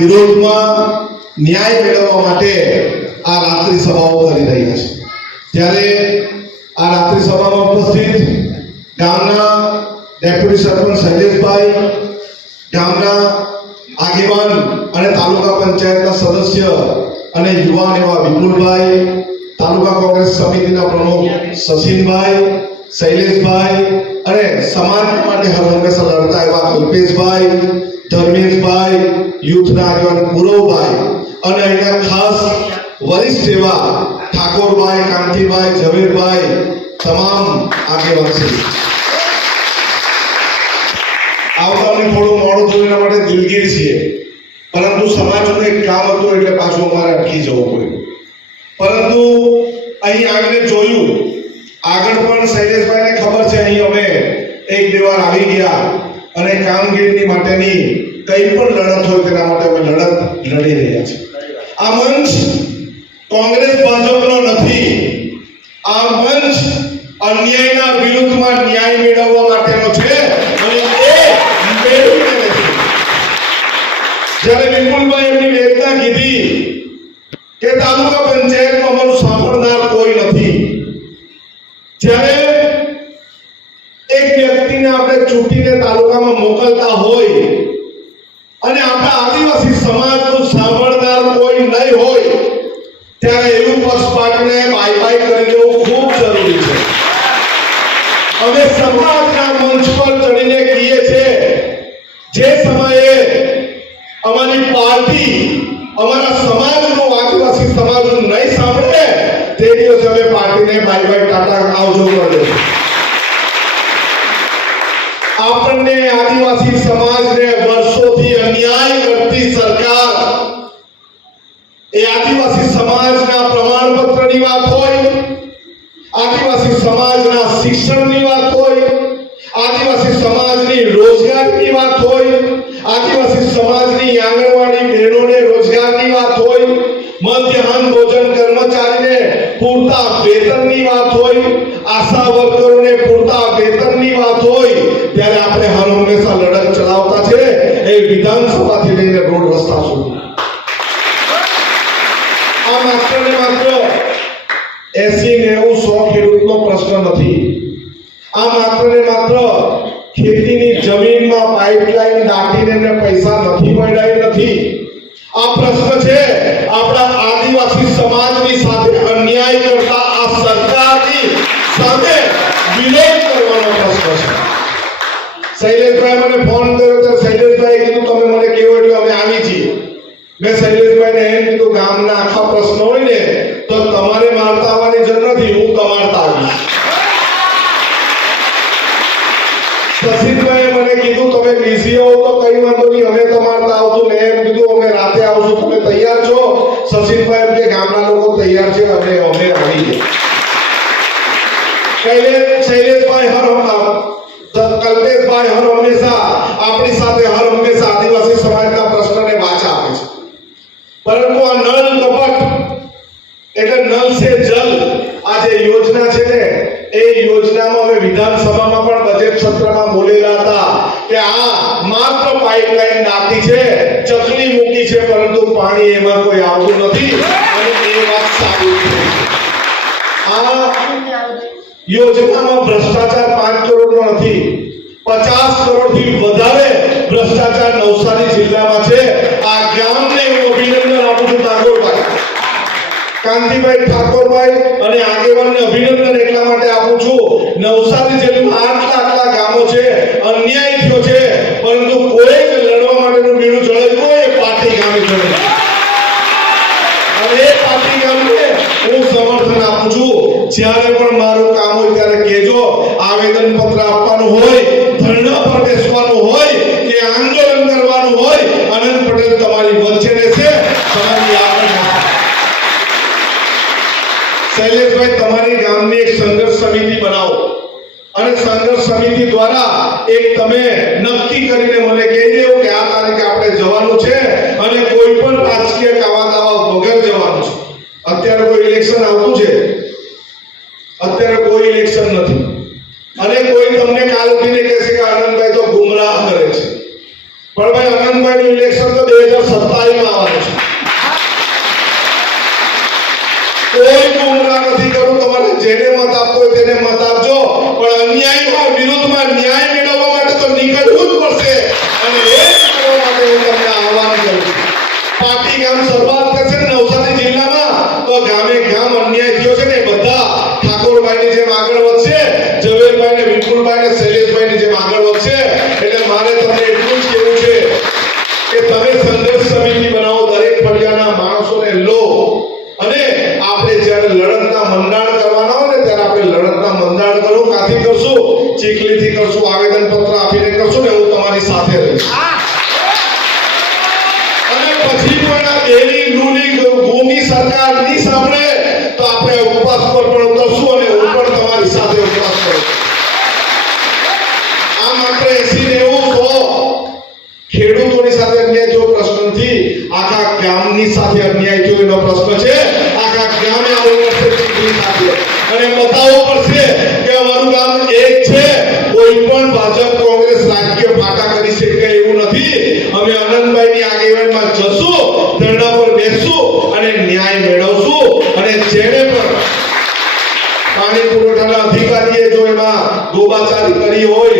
વિરોધમાં ન્યાય મેળવવા માટે આ રાત્રિ સભાઓ કરી રહ્યા છે. ત્યારે આ રાત્રિ સભામાં ઉપસ્થિત ગામના ડેપ્યુટી સરપંચ શૈલેષભાઈ, ગામના આગેવાન અને તાલુકા પંચાયતના સદસ્ય અને યુવાન એવા વિપુલભાઈ, તાલુકા કોંગ્રેસ સમિતિના પ્રમુખ સસીનભાઈ શૈલેષભાઈ અને સમાજ માટે હર હંમેશા લડતા એવા કલ્પેશભાઈ ધર્મેશભાઈ યુથના આગેવાન પૂરવભાઈ અને અહીંયા ખાસ વરિષ્ઠ એવા ઠાકોરભાઈ, કાંતિભાઈ, ઝવેરભાઈ તમામ આગેવાન છે. આવતાને થોડું મોડું થયું માટે દિલગીર છીએ. પરંતુ સમાજનું એક કામ હતું એટલે પાછું અમારે અટકી જવું પડ્યું. પરંતુ અહીં આવીને જોયું, આગળ પણ શૈલેષભાઈને ખબર છે, અહીં અમે એક બે વાર આવી ગયા. અને કામગીરી માટેની કઈ પણ લડત હોય તેના માટે અમે લડત લડી રહ્યા છીએ. આ મંચ કોંગ્રેસ ભાજપનો નથી. આ મંચ અન્યાયના વિરુદ્ધમાં ન્યાય મેળવવા માટેનો છે અને એ મેળવીને નથી જ્યારે વિપુલભાઈ એમની વેદના કીધી કે તાલુકા પંચાયતમાં અમારું સાંભળનાર કોઈ નથી. જ્યારે આપણે ચૂંટીને તાલુકામાં મોકલતા હોય અને આપણા આદિવાસી સમાજનું સાંભળનાર કોઈ નહીં હોય, ત્યારે એવું પક્ષપાતને બાય બાય કરી દેવું ખૂબ જરૂરી છે. અમે સમાજના મંચ પર ચડીને કહીએ છીએ, જે સમયે અમારી પાર્ટી અમારા સમાજનું આદિવાસી સમાજનું નહીં સાંભળે, તે દિવસે અમે પાર્ટીને બાય બાય ટાટા આવજો કરી દઈશું આપણને આદિવાસી સમાજને વર્ષોથી અન્યાય કરતી સરકાર એ આદિવાસી સમાજના પ્રમાણપત્રની વાત હોય આદિવાસી સમાજના શિક્ષણની વાત હોય આદિવાસી સમાજની રોજગારીની વાત હોય આદિવાસી સમાજની આંગણવાડી બહેનોને રોજગારની વાત હોય મધ્યાહન ભોજન કર્મચારીને પૂરતા વેતનની વાત હોય આશા વર્કરોને પૂરતા વેતનની વાત હોય ત્યારે આપણે હર હંમેશા લડત ચલાવતા છે એ વિધાનસભાથી લઈને રોડ રસ્તા સુધી આ માત્ર ને માત્ર એસી નેવું સો ખેડૂતનો પ્રશ્ન નથી આ માત્ર ને માત્ર ખેતીની જમીનમાં પાઇપલાઇન દાટીને એમને પૈસા નથી મળ્યા એ નથી આ પ્રશ્ન છે આપણા આદિવાસી સમાજની સાથે અન્યાય કરતા આ સરકારની સામે વિરોધ કરવાનો પ્રશ્ન છે શૈલેષભાઈ મને ફોન કર્યો તો શૈલેષભાઈ કીધું, તમે મને કેવો એટલે અમે આવી છીએ. મેં શૈલેષભાઈને એમ કીધું ગામના આખા પ્રશ્નો હોય ને, તો તમારે મારતા આવવાની જરૂર નથી, હું તમારતા જલ આ જે યોજના છે ને, એ યોજનામાં અમે વિધાનસભામાં પણ બજેટ સત્રમાં બોલેલા હતા કે આ માત્ર પાઇપલાઇન નાખી છે, ચકલી મૂકી છે, પરંતુ પાણી એમાં કોઈ આવતું નથી. અને એ વાત સાચી છે. આ યોજનામાં ભ્રષ્ટાચાર પાંચ કરોડનો નથી, પચાસ કરોડથી વધારે ભ્રષ્ટાચાર નવસારી જિલ્લામાં છે. આ ગામને હું અભિનંદન આપું છું ટાગોરભાઈ કાંતિભાઈ ઠાકોરભાઈ અને આગેવાનને અભિનંદન એટલા માટે આપું છું. નવસારી જિલ્લામાં આટલા આટલા ગામો છે, અન્યાય થયો છે, પરંતુ કોઈ લડવા માટેનું બીડું ચડાવ્યું એ પાર્ટી ગામે ચડાવ્યું અને એ પાટી ગામને હું સમર્થન આપું છું. જ્યારે પણ મારું કામ હોય ત્યારે કહેજો આવેદન પત્ર આપવાનું હોય, ધરણા પર બેસવાનું હોય, કે આંદોલન કરવાનું હોય આનંદ પટેલ તમારી વચ્ચે રહેશે. તમારી શૈલેષભાઈ તમારી ગામની એક સંઘર્ષ સમિતિ બનાવો. અને સંઘર્ષ સમિતિ દ્વારા એક તમે નક્કી કરીને મને કહી દેવો કે આ તારીખે આપણે જવાનું છે અને કોઈ પણ રાજકીય કાવા દાવા વગર જવાનું છે. અત્યારે કોઈ ઇલેક્શન આવતું છે? અત્યારે કોઈ ઇલેક્શન નથી. અને કોઈ તમને કાલ ઉઠીને કહેશે કે આનંદભાઈ તો ગુમરાહ કરે છે. પણ ભાઈ, આનંદભાઈનું ઇલેક્શન તો બે હજાર સત્તાવીસમાં આવવાનું છે. કોઈ જેને મત આપવો તેને મત આપજો. પણ અન્યાયમાં વિરુદ્ધમાં ન્યાય મેળવવા માટે તો નીકળવું જ પડશે. અને એ કરવા માટે હું તમને આહવાન કરું છું. પાટી ગામ શરૂઆત કરશે ને નવસારી જિલ્લામાં, તો ગામે ગામ અન્યાય થયો છે ને બધા ઠાકોરભાઈની જેમ આગળ વધશે, ઝવેરભાઈ ને વિપુલભાઈ ને શૈલેષભાઈની જેમ આગળ વધશે. એટલે મારે તમને એટલું જ કહેવું છે કે તમે સંઘર્ષ સમિતિ બનાવો દરેક ફળિયાના માણસોને લો. અને આપણે જ્યારે લડતના મંડાણ અને પછી પણ એની લૂલી સરકાર સરકાર નહીં આગેવાનીમાં જશું, ધરણા પર બેસશું અને ન્યાય મેળવશું. અને જેને પણ પાણી પુરવઠાના અધિકારીએ જો એમાં ગોબાચારી કરી હોય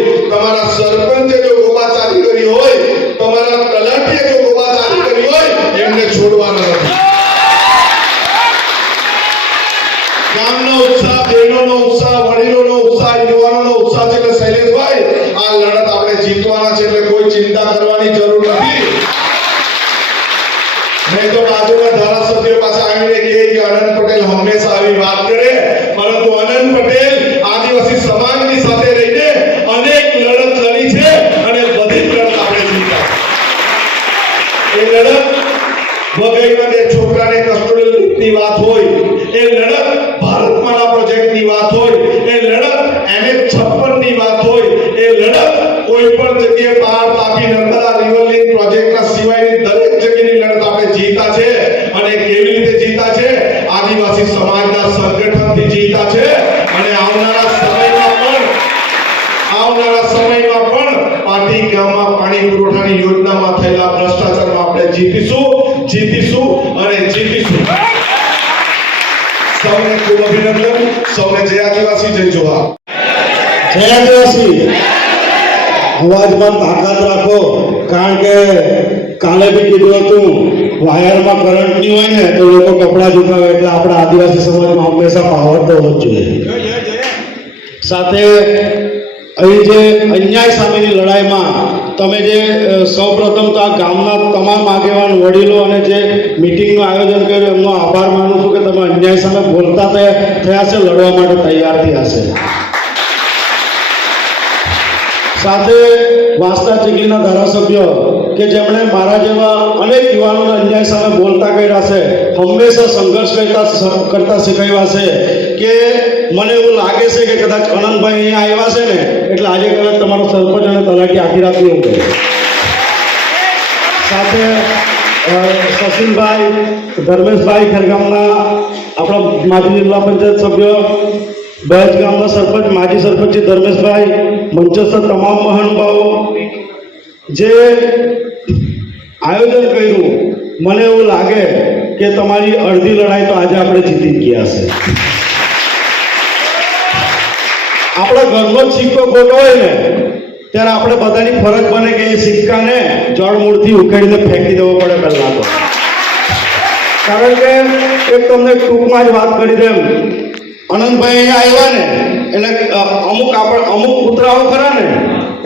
કસ્ટોડિયલની વાત હોય, એ લડત પ્રોજેક્ટ પ્રોજેક્ટની વાત હોય, એ લડત 56 ની વાત હોય, એ લડત કોઈ પણ જગ્યાએ પાર તાપી નર્મદા સૌને અભિનંદન. સૌને જય આદિવાસી જય જોહાર. જય આદિવાસી. અવાજમાં તાકાત રાખો કારણ કે કાલે બી કીધું હતું વાયરમાં કરંટ નહીં હોય ને તો લોકો કપડાં હોય એટલે આપણા આદિવાસી સમાજમાં હંમેશા પાવર તો હોવો જ જોઈએ. સાથે અહીં જે અન્યાય સામેની લડાઈમાં તમે જે સૌપ્રથમ તો આ ગામના તમામ આગેવાન વડીલો અને જે મિટિંગનું આયોજન કર્યું, એમનો આભાર માનું છું કે તમે અન્યાય સામે બોલતા થયા છે, લડવા માટે તૈયાર થયા છે. સાથે વાંસદા ચીખલીના ધારાસભ્ય કે જેમણે મારા જેવા અનેક યુવાનોને અન્યાય સામે બોલતા કર્યા છે, હંમેશા સંઘર્ષ કરતા કરતા શીખવ્યા છે. કે મને એવું લાગે છે કે કદાચ અનંતભાઈ અહીંયા આવ્યા છે ને, એટલે આજે કદાચ તમારો સરપંચ અને તલાટી આખી રાત નહીં ઊંઘે સાથે સચિનભાઈ ધર્મેશભાઈ ખેરગામના આપણા માજી જિલ્લા પંચાયત સભ્ય, બહેજ ગામના સરપંચ, માજી સરપંચ ધર્મેશભાઈ, મંચસ્થ તમામ મહાનુભાવો, જે આયોજન કર્યું, મને એવું લાગે કે તમારી અડધી લડાઈ તો આજે આપણે જીતી ગયા છે. આપણા ઘરનો સિક્કો ખોટો હોય ને, ત્યારે આપણે બધાની ફરજ બને કે એ સિક્કાને જળમૂળથી ઉકેડીને ફેંકી દેવો પડે પહેલા તો. કારણ કે એક તમને ટૂંકમાં જ વાત કરી દેમ અનંતભાઈ અહીંયા આવ્યા ને, એટલે અમુક આપણે, અમુક કૂતરાઓ ખરા ને,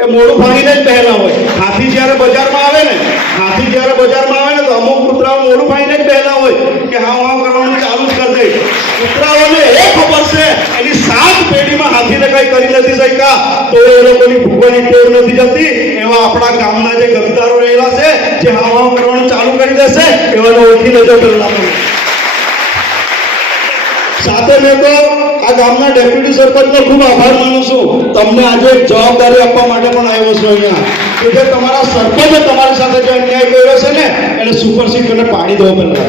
એ મોડું ભાંગીને જ પહેલા હોય. હાથી જ્યારે બજારમાં આવે ને, હાથી જ્યારે બજારમાં આવે ને, તો અમુક કૂતરાઓ મોડું ભાંગીને જ પહેલા હોય કે હા હા કરવાનું ચાલુ જ કરી દે. કૂતરાઓને એ ખબર છે, એની સાત કઈ કરી નથી શક્યા. તો એ લોકોની ભૂખવાની ટેવ નથી જતી. એવા આપણા ગામના જે ગદ્દારો રહેલા છે, જે હા હા કરવાનું ચાલુ કરી દેશે, એવાને ઓળખી લેજો પહેલા સાથે મેં તો આ ગામના ડેપ્યુટી સરપંચનો ખૂબ આભાર માનું છું. તમને આજે એક જવાબદારી આપવા માટે પણ આવ્યો છું અહીંયા. કે જે તમારા સરપંચે તમારી સાથે જે અન્યાય કર્યો છે ને, એને સુપરસીડ કરીને પાડી દો પહેલા.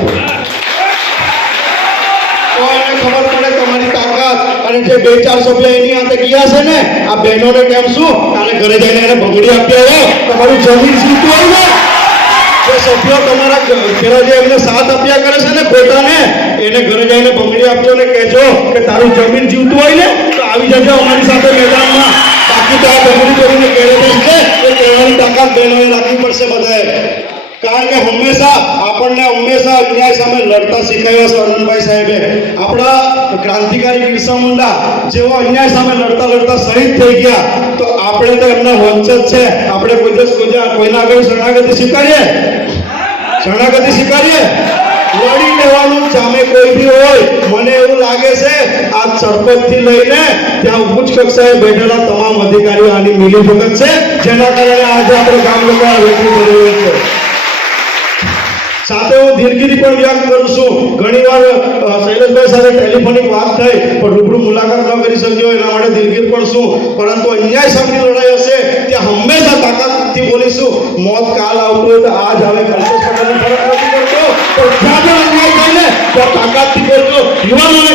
અને જે બે ચાર સભ્ય એની હાથે ગયા છે ને, આ બહેનોને કેમ શું? કાલે ઘરે જઈને એને ભંગડી આપી આવ્યો તમારું જમીન જીતું આવ્યું જે સભ્યો તમારા પેલા જે એમને સાથ આપ્યા કરે છે ને પોતાને, એને ઘરે જઈને ભંગડી આપજો ને કહેજો કે તારું જમીન જીવતું હોય ને, તો આવી જજો અમારી સાથે મેદાનમાં. બાકી તો આ ભંગડી જોઈને કહેવું પડશે એ કહેવાની તાકાત બહેનોએ રાખવી પડશે બધાએ. કારણ કે હંમેશા આપણને હંમેશા અન્યાય સામે લડતા શીખવ્યા છે અનંતભાઈ સાહેબે. આપણા ક્રાંતિકારી બિરસા મુંડા જેઓ અન્યાય સામે લડતા લડતા શહીદ થઈ ગયા, તો આપણે તો એમના વંશજ છે. આપણે કોઈ દિવસ કોઈ કોઈના આગળ શરણાગતિ સ્વીકારીએ? શરણાગતિ સ્વીકારીએ? લડી લેવાનું સામે કોઈ બી હોય, મને એવું લાગે છે, આ સરપંચથી લઈને ત્યાં ઉચ્ચ કક્ષાએ બેઠેલા તમામ અધિકારીઓ આની મિલીભગત છે. જેના કારણે આજે આપણે કામ કરવા વેઠવું પડી છે. સાથે હું દિલગીરી પણ વ્યક્ત કરું છું. ઘણીવાર શૈલેષભાઈ સાથે ટેલિફોનિક વાત થઈ પણ રૂબરૂ મુલાકાત ન કરી શક્યો, એના માટે દિલગીર પણ છું. પરંતુ અન્યાય સામેની લડાઈ હશે, ત્યાં હંમેશા તાકાતથી બોલીશું. મોત કાલ આવતું હોય તો આજ આવે, કલ્પેશ પટેલને ફરક નથી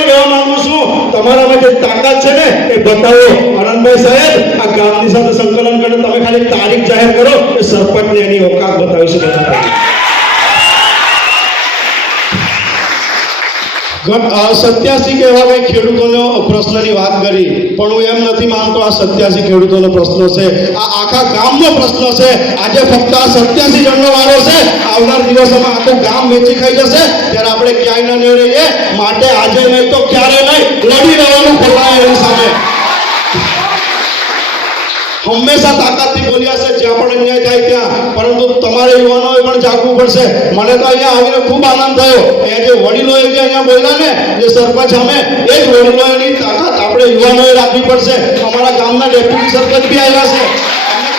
કહેવા માંગુ છું તમારામાં જે તાકાત છે ને, એ બતાવો. આનંદભાઈ સાહેબ, આ ગામની સાથે સંકલન કરીને તમે ખાલી તારીખ જાહેર કરો, એ સરપંચને એની ઓકાત બતાવીશું સત્યાસી કહેવા કઈ ખેડૂતોનો પ્રશ્નની વાત કરી, પણ હું એમ નથી માનતો આ સત્યાસી ખેડૂતોનો પ્રશ્ન છે. આ આખા ગામનો પ્રશ્ન છે. આજે ફક્ત આ સત્યાસી જણનો વારો છે. આવનાર દિવસોમાં આખું ગામ વેચી ખાઈ જશે. ત્યારે આપણે ક્યાંય ન રહીએ. માટે આજે નહીં તો ક્યારે નહીં. લડી હંમેશા તાકાતથી બોલ્યા છે, જ્યાં પણ અન્યાય થાય ત્યાં. પરંતુ તમારે યુવાનોએ પણ જાગવું પડશે. મને તો અહીંયા આવીને ખૂબ આનંદ થયો. અહીંયા જે વડીલોએ જે અહીંયા બોલ્યા ને, જે સરપંચ અમે, એ જ વડીલોની તાકાત આપણે યુવાનોએ રાખવી પડશે. અમારા ગામના ડેપ્યુટી સરપંચ બી આવ્યા છે.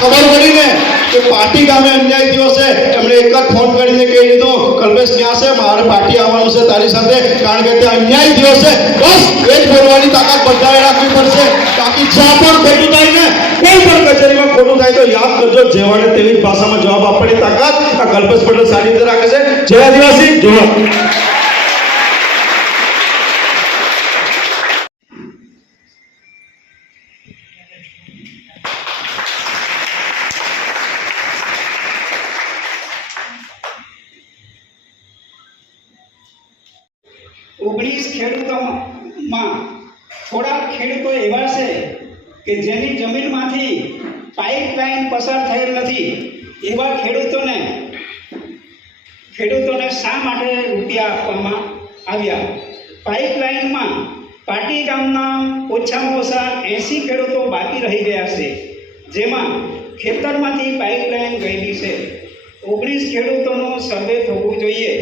ખબર પડી ને કે પાટી ગામે અન્યાય થયો છે. એમણે એક જ ફોન કરીને કહી દીધો, કલ્પેશ, ક્યાં છે? મારે પાટી આવવાનું છે તારી સાથે, કારણ કે ત્યાં અન્યાય થયો છે. બસ એ જ બોલવાની તાકાત બધાએ રાખવી પડશે. બાકી જ્યાં પણ ખોટું થાય ને, કોઈ પણ કચેરીમાં ખોટું થાય તો યાદ કરજો, જેવાને તેવી ભાષામાં જવાબ આપવાની તાકાત આ કલ્પેશ પટેલ સારી રીતે રાખે છે. જય આદિવાસી જોવા કે જેની જમીનમાંથી પાઇપલાઇન પસાર થયેલ નથી, એવા ખેડૂતોને ખેડૂતોને શા માટે રૂપિયા આપવામાં આવ્યા? પાઇપલાઇનમાં પાટી ગામના ઓછામાં ઓછા એંસી ખેડૂતો બાકી રહી ગયા છે, જેમાં ખેતરમાંથી પાઇપલાઇન ગયેલી છે. ઓગણીસ ખેડૂતોનો સર્વે થવું જોઈએ.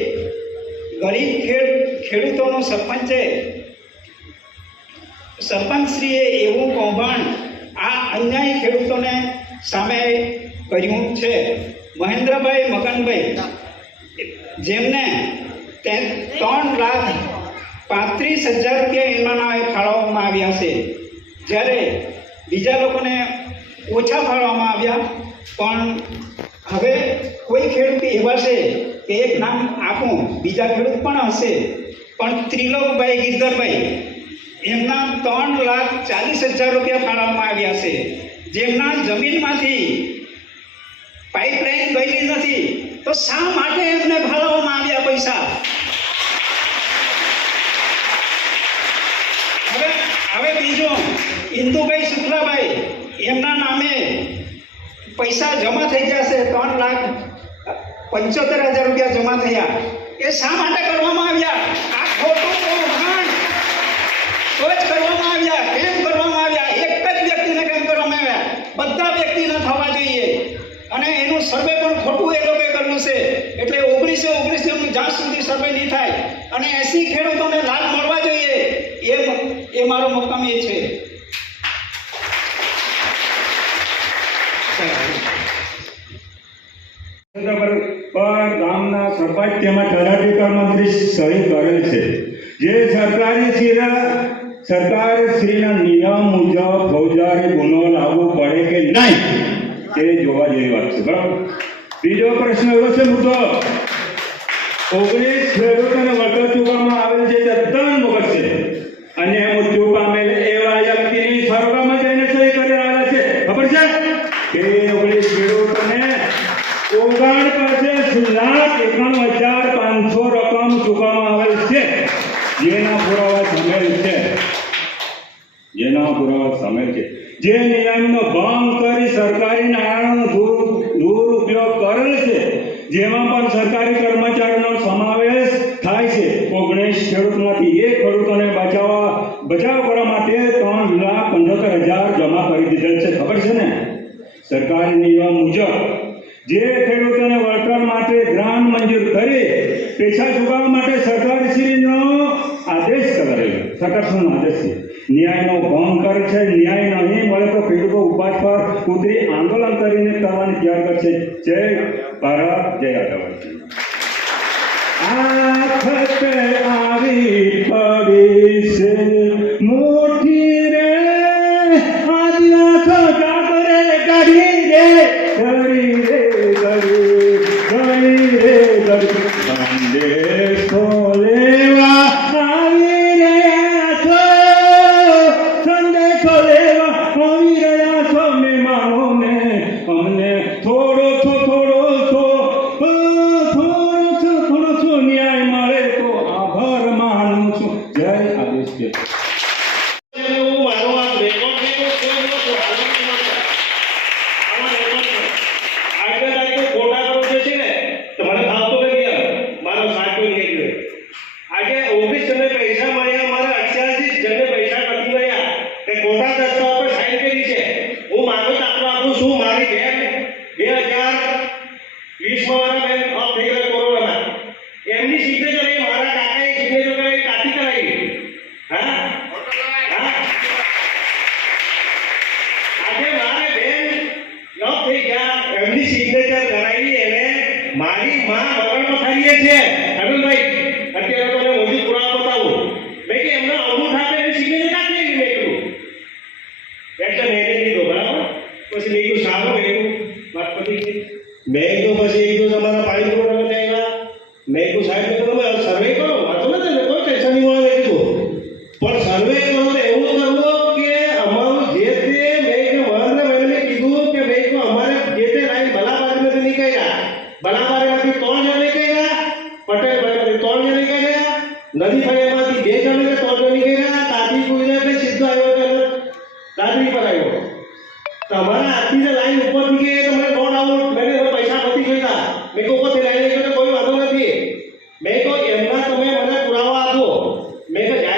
ગરીબ ખેડ, ખેડૂતોનો સરપંચે, સરપંચશ્રીએ એવું કૌભાંડ આ અન્યાય ખેડૂતોને સામે કર્યું છે. મહેન્દ્રભાઈ મકનભાઈ, જેમને ત્રણ લાખ પાંત્રીસ હજાર રૂપિયા એમના ફાળવવામાં આવ્યા છે. જ્યારે બીજા લોકોને ઓછા ફાળવવામાં આવ્યા, પણ હવે કોઈ ખેડૂત એવા છે કે એક નામ આપું, બીજા ખેડૂત પણ હશે. પણ ત્રિલોકભાઈ ગિરધરભાઈ એમના ત્રણ લાખ ચાલીસ હજાર રૂપિયા ફાળવવામાં આવ્યા છે. જેમના જમીનમાંથી પાઇપલાઇન ગયેલી નથી, તો શા માટે એમને ફાળવવામાં આવ્યા પૈસા? હવે હવે બીજું, ઇન્દુભાઈ શુક્લાભાઈ, એમના નામે પૈસા જમા થઈ જશે, ત્રણ લાખ પંચોતેર હજાર રૂપિયા જમા થયા. એ શા માટે કરવામાં આવ્યા? આ ખોટું તો જ કરવામાં આવ્યા કેમ કરવામાં આવ્યા. એક જ વ્યક્તિને કેમ કરવામાં આવ્યા? બધા વ્યક્તિને થવા જોઈએ. અને એનું સર્વે પણ ખોટું એ લોકોએ કર્યું છે. એટલે ઓગણીસો ઓગણીસ જ્યાં સુધી સર્વે નહીં થાય. અને એસી ખેડૂતોને લાભ મળવા જોઈએ. એ એ મારો મક્કમ એ છે. પર ગામના સરપંચ તેમજ તલાટીકર મંત્રી સહી કરેલ છે. જે સરકારી શ્રીના સરકારશ્રીના નિયમ મુજબ ફોજદારી ગુનો લાવવો પડે કે નહીં, તે જોવા જેવી વાત છે, બરાબર? બીજો પ્રશ્ન એવો છે, મુદ્દો. ઓગણીસ ખેડૂતોને વળતર ચૂકવવામાં આવેલ છે તે તદ્દન મગજ છે, અને મૃત્યુ પામેલ એવા વ્યક્તિની સ્વર્ગમાં જઈને સહી કરી રહ્યા છે. ખબર છે? કે ઓગણીસ ખેડૂતોને ઓગણ પાસે લાખ એકાણું 爹。ન્યાયનો ભંગ કરે છે, ન્યાય નહીં મળે તો ખેડૂતો ઉપાજ પર કુદરી આંદોલન કરીને કરવાની તૈયાર કરશે. જય ભારત, જય આખત આવી પડી છે મોટી Thank you. સિગ્નેચર કરાવી એને મારી માં વગરનો થઈએ છે. કેસનો આવ્યો તમે રાજવી પર આવ્યો તમારા આરતીને લાઈન ઉપરથી કે તમે દોઢ આવો મેં પૈસા નથી જોઈતા મેં કહું ઉપરથી લાઈન લઈ કોઈ વાંધો નથી મેં કહું એમના તમે મને પુરાવા આપો મેં કહે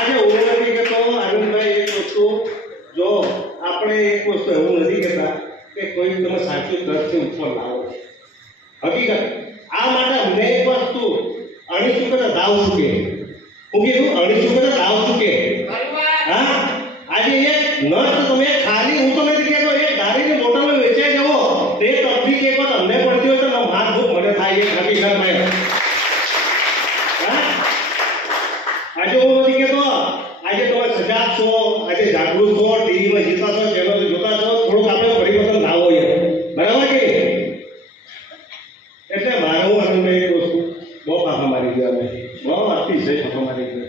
આજે હું નથી કહેતો અરુણભાઈ એક વસ્તુ જો આપણે એક વસ્તુ એવું નથી કહેતા કે કોઈ તમે સાચું દર્શન ઉપર લાવો. હકીકત આ માટે અમને એક વસ્તુ અણી ચૂકે દાવ ચૂકે. હું કીધું અણી ચૂકે દાવ ચૂકે. હા? આજે એક નર્સ હું हमें उसको बहुत महामारी गया हमें बहुत अतिशय મારી ગયા.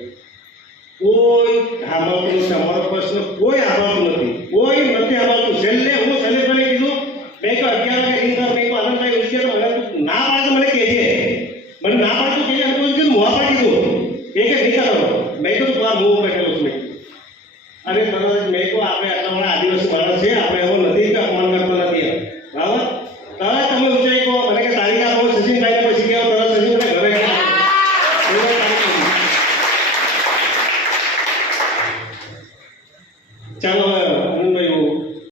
કોઈ આમાં તમારો પ્રશ્ન કોઈ આમાં નથી. કોઈ નથી આમાં છેલ્લે હું સલેભાઈ કીધું, મેં કહ્યું, અગિયાર વાગે હિન્દ મેં કહ્યું આનંદભાઈ ઉશ્કેર ના પાડે મને કહેજે. મને ના પાડતું કહેજે. એમ કીધું, હું આ પાડી દઉં એ કે નીકળો મેં કહ્યું તું આ મૂવ બેઠેલો છું. અને તરત મેં કહ્યું, આપણે આટલા આદિવાસી માણસ છે, આપણે એવું નથી. કે